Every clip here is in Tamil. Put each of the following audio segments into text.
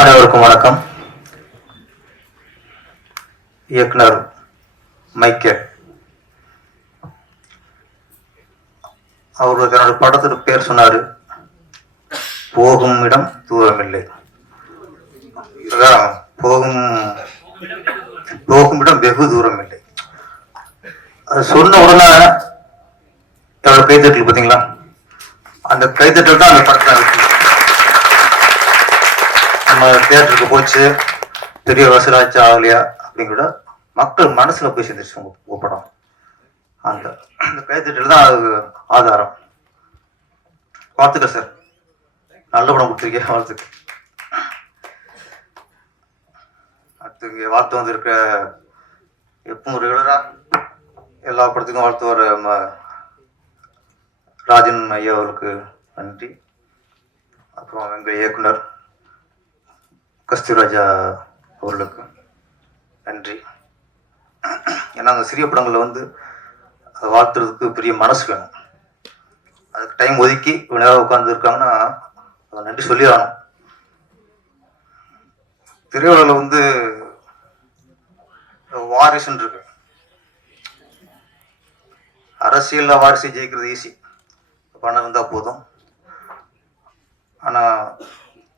அனைவருக்கும் வணக்கம். இயக்குனர் மைக்கேல் அவரு தன்னோட படத்துக்கு பேர் சொன்னாரு, போகும் இடம் தூரமில்லை. போகும் இடம் வெகு தூரம் இல்லை. அது சொன்ன உடனே எவ்வளவு கைத்தட்டல் பார்த்தீங்களா? அந்த கைத்தட்டல் தான் அந்த படத்தை நம்ம தியேட்டருக்கு போச்சு, பெரிய வசூலாச்சு ஆகலையா அப்படிங்கிற மக்கள் மனசுல போய் சேர்ந்துருச்சு உங்க படம். அந்த கைத்தட்டல் தான் அது ஆதாரம். வாழ்த்துக்க சார், நல்ல படம் கொடுத்துருக்கேன், வாழ்த்துக்கு. அடுத்து இங்கே வாழ்த்து வந்திருக்க எப்பவும் ரெகுலரா எல்லா படத்துக்கும் வாழ்த்து வர ராஜன் ஐயா அவர்களுக்கு நன்றி. அப்புறம் எங்கள் இயக்குனர் கஸ்தூராஜா அவர்களுக்கு நன்றி. ஏன்னா அந்த சிறிய படங்களில் வாழ்த்துறதுக்கு பெரிய மனசு வேணும். அதுக்கு டைம் ஒதுக்கி நேரம் உட்கார்ந்து இருக்காங்கன்னா அதை நன்றி சொல்லி ஆகணும். திரையுலகில் வாரிசுன்னு இருக்கு. அரசியல்ல வாரிசு ஜெயிக்கிறது ஈஸி, பணம் இருந்தா போதும். ஆனா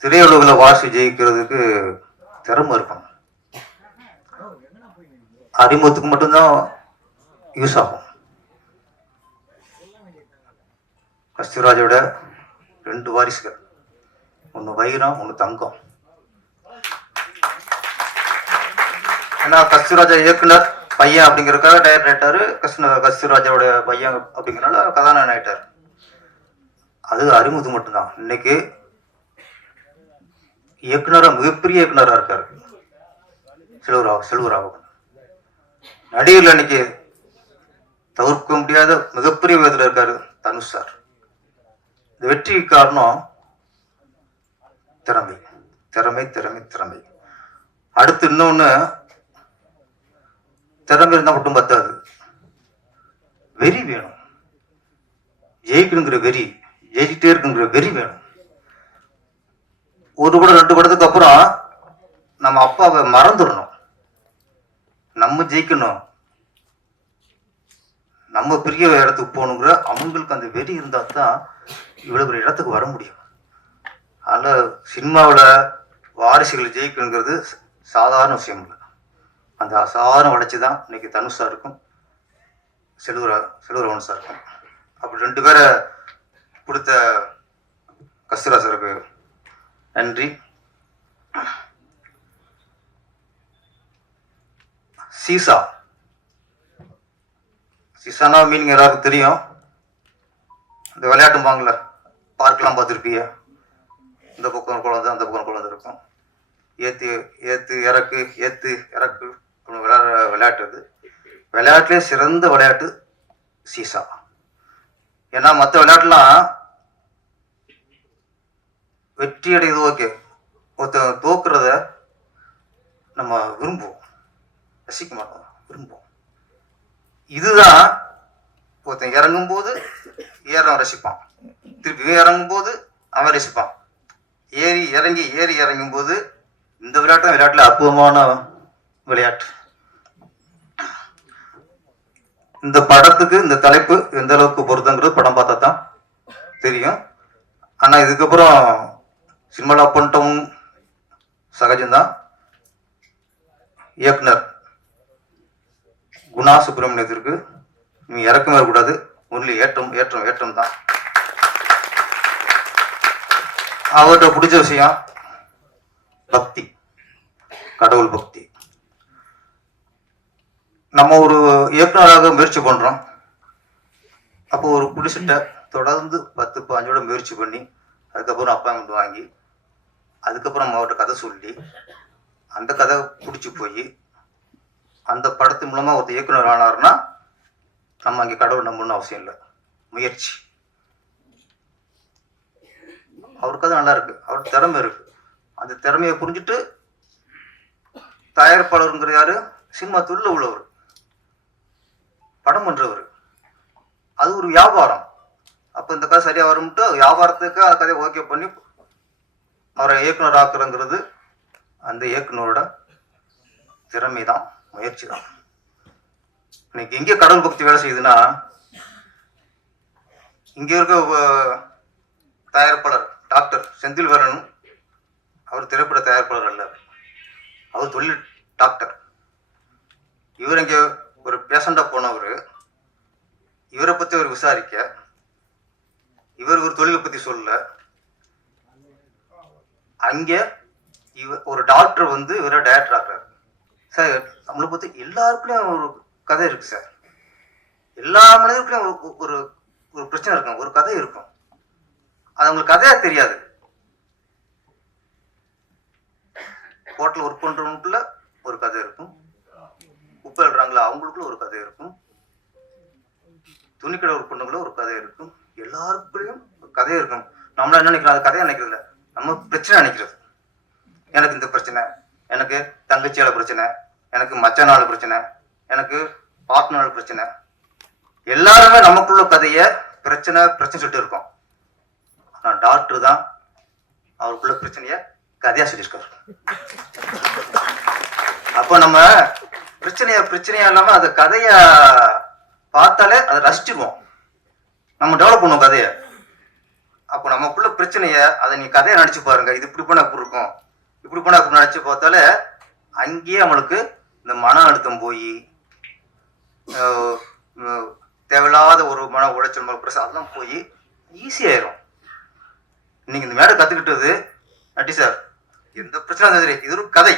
திரையுலகில் வாரிசு ஜெயிக்கிறதுக்கு திறமை இருக்கும். அறிமுகத்துக்கு மட்டும்தான் யூஸ் ஆகும். கஸ்தூராஜோட 2 வாரிசுகள், ஒன்று வைரம், ஒன்று தங்கம். ஏன்னா கஸ்தூராஜா இயக்குனர் பையன் அப்படிங்கிறதுக்காக டைரக்டர் கஸ்தூராஜாவோட பையன் அப்படிங்கிறனால கதாநாயகன் ஆயிட்டார். அது அறிமுகத்துக்கு மட்டும்தான். இன்னைக்கு இயக்குனரா மிகப்பெரிய இயக்குனராக இருக்காரு செல்வராகவன். நடிகர்கள் இன்னைக்கு தவிர்க்க முடியாத மிகப்பெரிய விதத்தில் இருக்காரு தனுஷ் சார். இந்த வெற்றிக்கு காரணம் திறமை திறமை திறமை திறமை. அடுத்து இன்னொன்னு, திறமை இருந்தால் மட்டும் பத்தாது, வெறி வேணும். ஜெயிக்கணுங்கிற வெறி, ஜெயிச்சுட்டே இருக்குங்கிற வெறி வேணும். ஒரு படம் 2 படத்துக்கு அப்புறம் நம்ம அப்பாவை மறந்துடணும். நம்ம ஜெயிக்கணும், நம்ம பெரிய இடத்துக்கு போகணுங்கிற அவங்களுக்கு அந்த வெறி இருந்தா தான் இவ்வளவு பெரிய இடத்துக்கு வர முடியும். அதனால சினிமாவில் வாரிசுகள் ஜெயிக்கணுங்கிறது சாதாரண விஷயம் இல்லை. அந்த அசாதாரண வளர்ச்சி தான் இன்னைக்கு தனுஷ் சாருக்கும் செல்வராகவன் சாருக்கும். அப்படி 2 பேரை கொடுத்த கஸ்தூரா சாருக்கு நன்றி. சீசானா மீனிங் எல்லாருக்கும் தெரியும். இந்த விளையாட்டும்பாங்கல, பார்க்கலாம் பார்த்துருப்பீங்க. இந்த பக்கம் குழந்தை, அந்த பக்கம் குழந்தை இருக்கும். ஏத்து ஏத்து இறக்கு ஏத்து இறக்கு விளையாட்டு. அது விளையாட்டுலேயே சிறந்த விளையாட்டு சீசா. ஏன்னா மற்ற விளையாட்டுலாம் வெற்றி அடையுது ஓகே, ஒருத்தன் தோக்குறத நம்ம விரும்புவோம், ரசிக்க மாட்டோம், விரும்புவோம். இதுதான் ஒருத்தன் இறங்கும் போது ஏறம் ரசிப்பான், திருப்பி இறங்கும் போது அவன் ரசிப்பான். ஏறி இறங்கும் போது இந்த விளையாட்டுல அற்புதமான விளையாட்டு. இந்த படத்துக்கு இந்த தலைப்பு எந்த அளவுக்கு பொருத்தங்கிறது படம் பார்த்தா தான் தெரியும். ஆனா இதுக்கப்புறம் சினிமாவில் பண்ணிட்டோம் சகஜம்தான். இயக்குனர் குணா சுப்பிரமணியத்திற்கு நீ இறக்கம் வரக்கூடாது, ஒன்லி ஏற்றம் ஏற்றம் ஏற்றம் தான். அவர்கிட்ட பிடிச்ச விஷயம் பக்தி, கடவுள் பக்தி. நம்ம ஒரு இயக்குனராக முயற்சி பண்றோம். அப்போ ஒரு புடிசிட்ட தொடர்ந்து 10-15 முயற்சி பண்ணி அதுக்கப்புறம் அப்பாயின்மெண்ட் வாங்கி அதுக்கப்புறம் அவர்கிட்ட கதை சொல்லி அந்த கதை பிடிச்சி போய் அந்த படத்து மூலமா ஒருத்தர் இயக்குனர் ஆனார்னா நம்ம அங்கே கடவுள் நம்பணும்னு அவசியம் இல்லை, முயற்சி. அவருக்கு அது நல்லா இருக்கு, அவருக்கு திறமை இருக்கு. அந்த திறமையை புரிஞ்சுட்டு தயாரிப்பாளருங்கிற யாரு, சினிமா துள்ள உள்ளவர், படம் பண்றவர். அது ஒரு வியாபாரம். அப்ப இந்த கதை சரியா வரும்ட்டு வியாபாரத்துக்கு அந்த கதையை ஓகே பண்ணி அவரை இயக்குனர் ஆக்குறங்கிறது அந்த இயக்குனரோட திறமை தான், முயற்சி தான். இன்னைக்கு எங்கே கடவுள் பக்தி வேலை செய்யுதுன்னா, இங்க இருக்க தயாரிப்பாளர் டாக்டர் செந்தில்வரனும் அவர் திரைப்பட தயாரிப்பாளர் அல்ல, அவர் தொழில் டாக்டர். இவர் இங்கே ஒரு பேஷண்டா போனவர், இவரை பத்தி அவர் விசாரிக்க, இவர் ஒரு தொழிலை பத்தி சொல்ல, அங்க ஒரு டாக்டர் வந்து இவரை டைரக்டர் ஆக்குறாரு. சார் நம்மளை பத்தி எல்லாருக்குள்ளயும் ஒரு கதை இருக்கு சார், எல்லா மனிதருக்குள்ளயும் ஒரு ஒரு பிரச்சனை இருக்கும், ஒரு கதை இருக்கும். அது அவங்களுக்கு கதையா தெரியாது. ஹோட்டல் ஒர்க் பண்றவங்களுக்குள்ள ஒரு கதை இருக்கும், உப்பு எழுறாங்களா அவங்களுக்குள்ள ஒரு கதை இருக்கும், துணிக்கடை ஒர்க் பண்றவங்கள ஒரு கதை இருக்கும். எல்லாருக்குள்ளயும் ஒரு கதை இருக்கும். நம்மள என்ன நினைக்கிறோம், அது கதையா நினைக்கிறது இல்லை, நம்ம பிரச்சனை நினைக்கிறது. எனக்கு இந்த பிரச்சனை, எனக்கு தங்கச்சியால பிரச்சனை, எனக்கு மச்சானால பிரச்சனை, எனக்கு பார்ட்னர் பிரச்சனை. எல்லாருமே நமக்குள்ள கதைய பிரச்சனை பிரச்சனை சொல்லிட்டு இருக்கோம். ஆனா டாக்டர் தான் அவருக்குள்ள பிரச்சனைய கதையா சொல்லியிருக்காரு. அப்போ நம்ம பிரச்சனையா இல்லாம அந்த கதைய பார்த்தாலே அதை ரசிச்சுக்குவோம், நம்ம டெவலப் பண்ணுவோம் கதைய. அப்போ நமக்குள்ள பிரச்சனைய அதை நீ கதையை நடிச்சு பாருங்க, இது இப்படி போனா இப்படி இருக்கும், இப்படி போனா இப்படி நடிச்சு பார்த்தாலே அங்கேயே நம்மளுக்கு இந்த மன அழுத்தம் போய் தேவையில்லாத ஒரு மன உளைச்சல் பிரச்சனை அதெல்லாம் போய் ஈஸியாயிரும். இன்னைக்கு இந்த மேடை கத்துக்கிட்டது நட்டி சார், எந்த பிரச்சனை சரி இது ஒரு கதை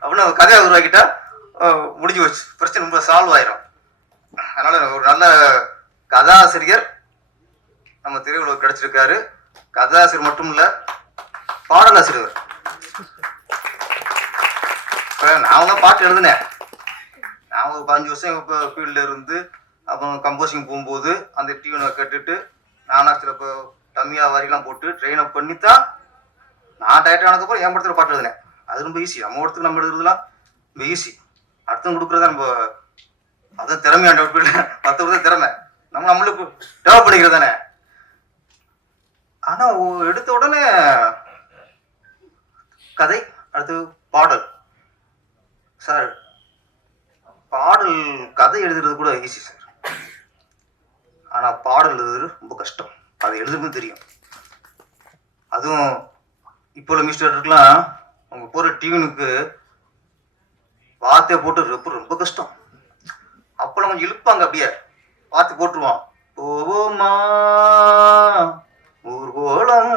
அப்படின்னு கதையை உருவாக்கிட்டா முடிஞ்சு வச்சு பிரச்சனை ரொம்ப சால்வ் ஆயிரும். அதனால ஒரு நல்ல கதாசிரியர் நம்ம திரையுலகம் கிடைச்சிருக்காரு. கதாசிரியர் மட்டும் இல்ல, பாடலாசிரியர். நான் தான் பாட்டு எழுதுனேன். நான் ஒரு 5 வருஷம் இப்போ ஃபீல்டில் இருந்து அப்புறம் கம்போசிங் போகும்போது அந்த டியூனை கேட்டுட்டு நானா சில இப்போ டம்மியா வரிலாம் போட்டு ட்ரெயின் அப் பண்ணித்தான் நான் டைரக்டர் ஆனதுக்கப்புறம் என் படத்தில் பாட்டு எழுதுனேன். அது ரொம்ப ஈஸி. நம்ம இடத்துக்கு நம்ம எழுதுறதுலாம் ரொம்ப ஈஸி. அடுத்தவங்க கொடுக்குறதா நம்ம அதான் திறமையான மற்றவங்க திறமை நம்ம நம்மளுக்கு டெவலப் பண்ணிக்கிறது தானே. ஆனா எடுத்த உடனே கதை, அடுத்து பாடல். சார் பாடல் கதை எழுதுறது கூட ஈஸி சார், ஆனா பாடல் எழுதுறது ரொம்ப கஷ்டம். அது எழுதுறது தெரியும். அதுவும் இப்போ உள்ள மியூசிக் அவங்க போற டியூனுக்கு வார்த்தையை போட்டு ரொம்ப கஷ்டம். அப்பெல்லாம் கொஞ்சம் இழுப்பாங்க, அப்படியே வார்த்தை போட்டுருவான். ஓமா ஊர்கோலம்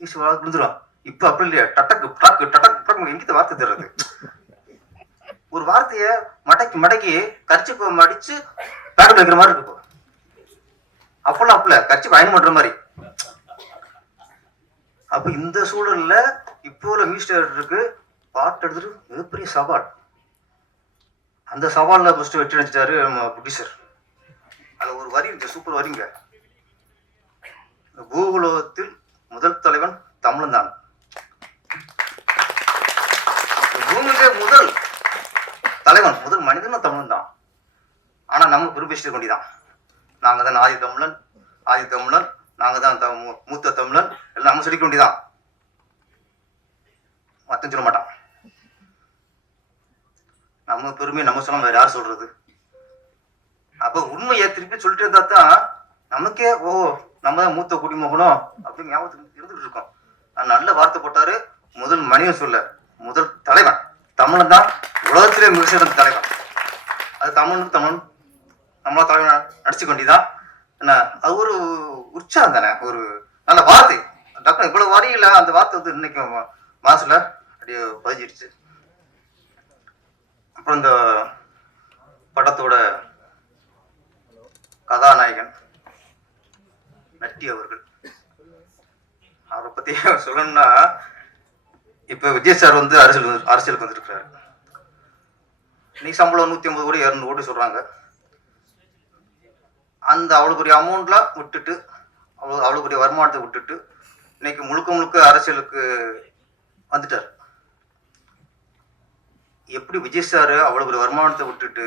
விழுந்துருவான். இப்ப அப்படி இல்லையா, டட்டக்கு டக்கு டட்டக்கு டக்கு எங்கிட்ட வார்த்தை தர்றது. ஒரு வார்த்தைய மடக்கி கரிச்சு மடிச்சு பேக்கெட் வைக்கிற மாதிரி இருக்கு. அப்பெல்லாம் அப்பல கரிச்சு பயன் பண்ற மாதிரி. அப்ப இந்த சூழல்ல இப்போ உள்ள மியூசிக் பாட்டு எடுத்துட்டு மிகப்பெரிய சவால். அந்த சவால்ல ஃபர்ஸ்ட் வெற்றி அடிச்சிட்டாரு நம்ம ப்ரொடியூசர். அதுல ஒரு வரி இருந்துச்சு, சூப்பர் வரிங்க. பூகுலோகத்தில் முதல் தலைவன் தமிழன் தான். பூமியிலே முதல் தலைவன், முதல் மனிதனும் தமிழன் தான். ஆனா நம்ம பெரும்பிச்சிட்டு கொண்டிதான் நாங்க தான் ஆதி தமிழன், நாங்க தான் மூத்த தமிழன் எல்லாம் நம்ம சொல்லிக்க வேண்டியதான், மத்தம் சொல்ல மாட்டான். நம்ம பெருமையை நம்ம சொல்லாம வேற யார் சொல்றது? அப்ப உண்மையை திருப்பி சொல்லிட்டு இருந்தா தான் நமக்கே நம்ம தான் மூத்த குடிமகனும் அப்படின்னு ஞாபகத்துக்கு இருந்துட்டு இருக்கோம். நல்ல வார்த்தை போட்டாரு, முதல் மனிதன் சொல்ல முதல் தலைவன் தமிழன் தான், உலகத்திலே மிக சிறந்த தலைவன். அது தமிழ் நம்மளா தலைவன் நடிச்சு கொண்டிதான் என்ன. அது ஒரு உற்சாகம் தானே, ஒரு நல்ல வார்த்தை. டாக்டர் இவ்வளவு வரியில அந்த வார்த்தை வந்து இன்னைக்கு மனசுல அப்படியே பதிஞ்சிருச்சு. அப்புறம் இந்த படத்தோட கதாநாயகன் நட்டி அவர்கள், அவரை பத்தி சொல்லணும்னா, இப்ப விஜய் சார் வந்து அரசியலுக்கு வந்துருக்கிறாரு. இன்னைக்கு சம்பளம் 150 கோடி 200 கோடி சொல்றாங்க. அந்த அவ்வளவு பெரிய அமௌண்ட்லாம் விட்டுட்டு, அவ்வளவு பெரிய வருமானத்தை விட்டுட்டு இன்னைக்கு முழுக்க அரசியலுக்கு வந்துட்டார். எப்படி விஜய் சார் அவ்வளவு பெரிய வருமானத்தை விட்டுட்டு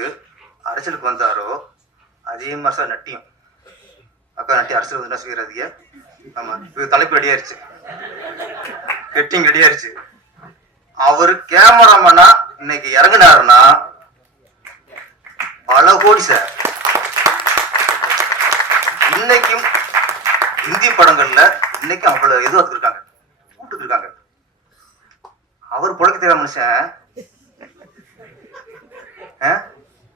அரசியலுக்கு வந்தாரோ அதே மாதிரி சார் நட்டியும். அக்கா நட்டி அரசியல் வந்து என்ன செய்யறதுங்க, நம்ம தலைப்பு ரெடியாயிருச்சு, கெட்டிங் ரெடியாயிருச்சு. அவரு கேமராமேனா இன்னைக்கு இறங்குனாருன்னா பல கோடி சார். இன்னைக்கும் இந்தி படங்கள்ல இன்னைக்கும் அவ்வளவு எதுவும் இருக்காங்க, கூட்டுக்கு இருக்காங்க. அவர் பொழைக்க தெரியாத மனுஷன்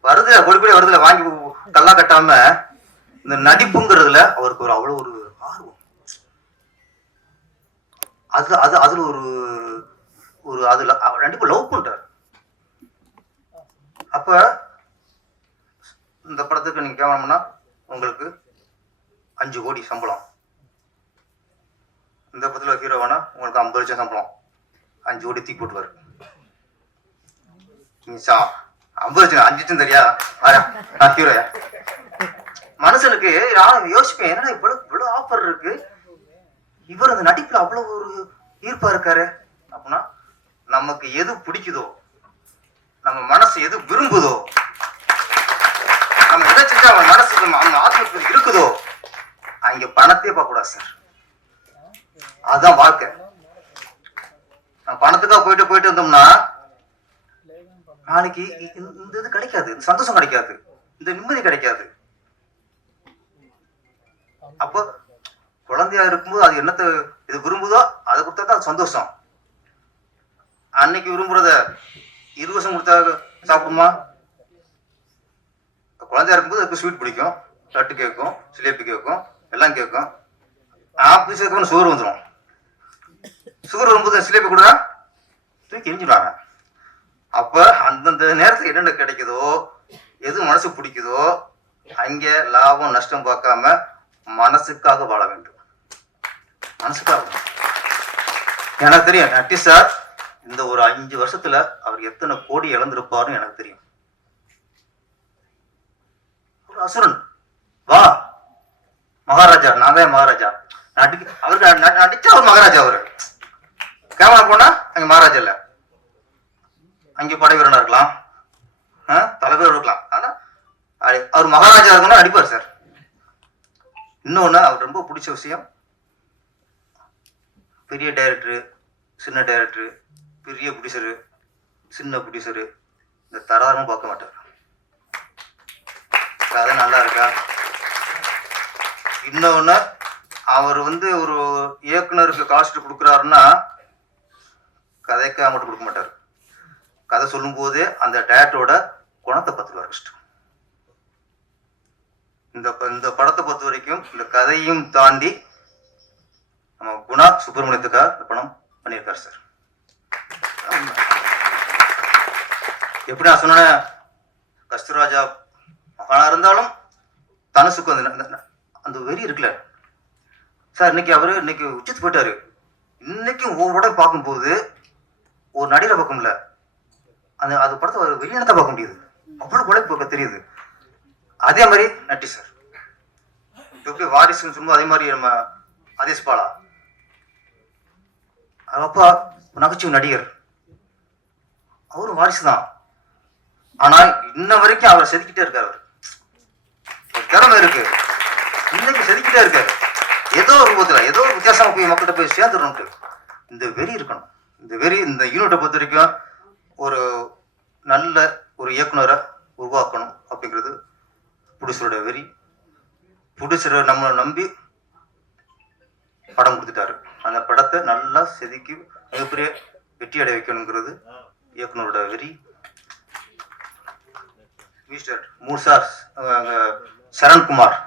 வருதுல கொடுக்கூட வருதுல வாங்கி கல்லா கட்டாம இந்த நடிப்புங்கிறதுல அவருக்கு ஒரு அவ்வளவு ஒரு ஆர்வம். அதுல ஒரு அதுல கண்டிப்பா லவ் பண்றாரு. அப்ப இந்த படத்துக்கு நீங்க கேவலம்னா உங்களுக்கு 5 கோடி சம்பளம், இந்த படத்துல ஹீரோவானா உங்களுக்கு 50 லட்சம் சம்பளம், 5 கோடி தூக்கி போட்டுவாரு. 50 லட்சம் 5 லட்சம் தெரியா நான் ஹீரோயா? மனுஷனுக்கு நான் யோசிப்பேன், என்னடா இவ்வளவு ஆஃபர் இருக்கு, இவர் அந்த நடிப்புல அவ்வளவு ஒரு ஈர்ப்பா இருக்காரு அப்படின்னா நமக்கு எது பிடிக்குதோ, நம்ம மனசு எது விரும்புதோ, நம்ம எதை செஞ்சா அவன் மனசுக்கு நம்ம ஆத்மத்துக்கு இருக்குதோ அங்க பணத்தையே பார்க்க கூடாது சார். அதுதான் வாழ்க்கை. நம்ம பணத்துக்காக போயிட்டு வந்தோம்னா நாளைக்கு இந்த இது கிடைக்காது, இந்த சந்தோஷம் கிடைக்காது, இந்த நிம்மதி கிடைக்காது. அப்போ குழந்தையா இருக்கும்போது அது என்னத்தை இது விரும்புதோ அதை கொடுத்தா தான் சந்தோஷம். அன்னைக்கு விரும்புறத 20 வருஷம் கொடுத்தா சாப்பிடுமா? குழந்தையா இருக்கும்போது அதுக்கு ஸ்வீட் பிடிக்கும், லட்டு கேட்கும், சிலேபி கேட்கும், எல்லாம் கேட்கும். ஆஃபீஸுக்கு சுகர் வந்துடும். சுகர் வரும்போது சிலேபி கொடுத்தா தூக்கி எரிஞ்சுடுவாங்க. அப்ப அந்தந்த நேரத்துக்கு என்னென்ன கிடைக்குதோ, எது மனசு பிடிக்குதோ அங்கே லாபம் நஷ்டம் பார்க்காம மனசுக்காக வாழ வேண்டும். மனசுக்காக. எனக்கு தெரியும் நட்டி சார் இந்த ஒரு 5 வருஷத்துல அவர் எத்தனை கோடி இழந்திருப்பாருன்னு எனக்கு தெரியும். ஒரு அசுரன் வா மகாராஜா, நான் தான் மகாராஜா. அவருக்கு நடிச்சா அவர் மகாராஜா. அவரு கேமரா போனா அங்க மகாராஜா இல்ல, அங்கே படை வீரனா இருக்கலாம், தலைவர் இருக்கலாம். ஆனா அவர் மகாராஜா இருக்கணும் நடிப்பார் சார். இன்னொன்னு அவர் ரொம்ப பிடிச்ச விஷயம், பெரிய டைரக்டரு, சின்ன டைரக்டரு, பெரிய ப்ரொடியூசரு, சின்ன ப்ரொடியூசரு, இந்த தராரமும் பார்க்க மாட்டார். கதை நல்லா இருக்கா? இன்னொன்னு அவர் ஒரு இயக்குனருக்கு காஸ்ட் கொடுக்குறாருன்னா கதைக்காக மட்டும் கொடுக்க மாட்டார். கதை சொல்லும் போதே அந்த டேரக்டரோட குணத்தை பார்த்துருவார் ஃபர்ஸ்ட். இந்த படத்தை பொறுத்த வரைக்கும் இந்த கதையும் தாண்டி நம்ம குணா சுப்பிரமணியத்துக்காக இந்த படம் பண்ணியிருக்காரு சார். எப்படி நான் சொன்னேன், கஸ்தூராஜா மகானா இருந்தாலும் தனுசுக்கு அந்த வெறி இருக்குல்ல சார். இன்னைக்கு உச்சத்து போயிட்டாரு. இன்னைக்கும் ஒவ்வொரு படம் பார்க்கும்போது ஒரு நடிகரை பார்க்கும்ல, அது படத்தை ஒரு வெளியினத்தை பார்க்க முடியுது. அவ்வளவு உழைப்பு பார்க்க தெரியுது. அதே மாதிரி நட்டி சார் எப்படி வாரிசுன்னு சொல்லும்போது அதே மாதிரி நம்ம ஆதேஷ் பாலா அப்பா நகைச்சுவை நடிகர், அவரும் வாரிசு தான். ஆனா இன்ன வரைக்கும் அவரை செதுக்கிட்டே இருக்காரு. அவர் திறமை இருக்கு, இன்னைக்கு செதுக்கிட்டே இருக்காரு. ஏதோ ஒரு ரூபத்துல ஏதோ ஒரு வித்தியாசமா போய் மக்கள்கிட்ட போய் சேர்ந்துடணும். இந்த வெறி இருக்கணும். இந்த வெறி இந்த யூனிட்டை பொறுத்த வரைக்கும் ஒரு நல்ல ஒரு இயக்குனரை உருவாக்கணும் அப்படிங்கிறது ப்ரொடியூசரோட வெறி. ப்ரொடியூசரை நம்மளை நம்பி படம் கொடுத்துட்டாரு. அந்த படத்தை நல்லா செதுக்கி மிகப்பெரிய வெற்றி அடைய வைக்கணுங்கிறது இயக்குனரோட வெறி. Mister 3 sir Sarankumar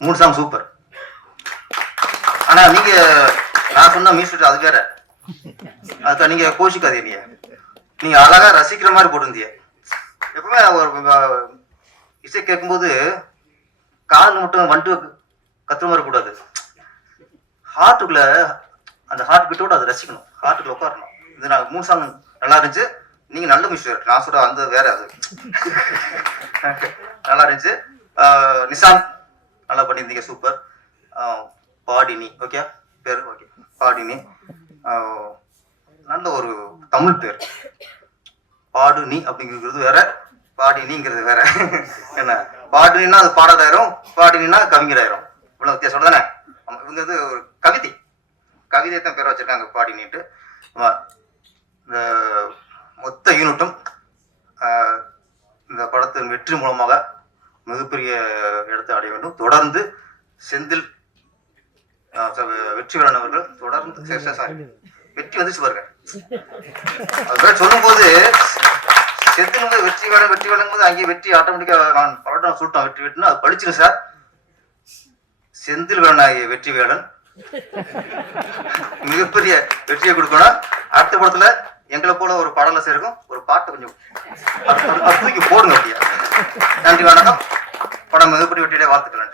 3 song super. ஆனா நீங்க நான் சொன்ன மியூசிக் அது வேற, அதுக்கு நீங்க கோஷிக்காதீங்க. நீங்க அழகா ரசிக்கிற மாதிரி போட்டிருந்தீங்க. எப்பவுமே ஒரு இசை கேட்கும்போது கால் மட்டும் வண்டு கத்துற மாதிரி கூடாது. ஹார்ட்டுக்குள்ள அந்த ஹார்ட் பீட்டோட அதை ரசிக்கணும், ஹார்ட்டுக்குள்ள உட்காரணும். இது நான் 3 சாங் நல்லா இருந்துச்சு. நீங்க நல்ல மியூசிக், நான் சொல்ற அந்த வேற அது நல்லா இருந்துச்சு. நிசாந்த் நல்லா பண்ணியிருந்தீங்க, சூப்பர். பாடினி ஓகே பேர், ஓகே பாடினி நல்ல ஒரு தமிழ் பேர். பாடுனி அப்படிங்கிறது வேற, பாடினிங்கிறது வேற. என்ன பாடுனா அது பாடலாயிரும், பாடினா கவிஞராயிரும். இவ்வளவு வித்தியாசம் தானே. இவங்க ஒரு கவிதை தான் பேர் வச்சிருக்காங்க பாடினிட்டு. இந்த இந்த மொத்த யூனிட்டும் இந்த படத்தின் வெற்றி மூலமாக மிகப்பெரிய இடத்தை அடைய வேண்டும். தொடர்ந்து செந்தில் வெற்றி வேலன் அவர்கள் தொடர்ந்து வெற்றி வந்துச்சு பாருங்க. அதுதான் சொல்லும் போது செந்தில் வெற்றி வேலன் போது அங்கே வெற்றி ஆட்டோமேட்டிக்கா நான் படம் சொல்லிட்டோம். வெற்றி வெற்றினா அது படிச்சிரு சார். செந்தில் வேலன் ஆகிய வெற்றி வேலன் மிகப்பெரிய வெற்றியை கொடுக்கணும். அடுத்த படத்துல எங்களை போல ஒரு பாடல சேர்க்கும் ஒரு பாட்டு கொஞ்சம் தூக்கி போடுங்க அப்படியா. நன்றி, வணக்கம். படம் மிகப்பெரிய வெற்றியுடைய வாழ்த்துக்கள்.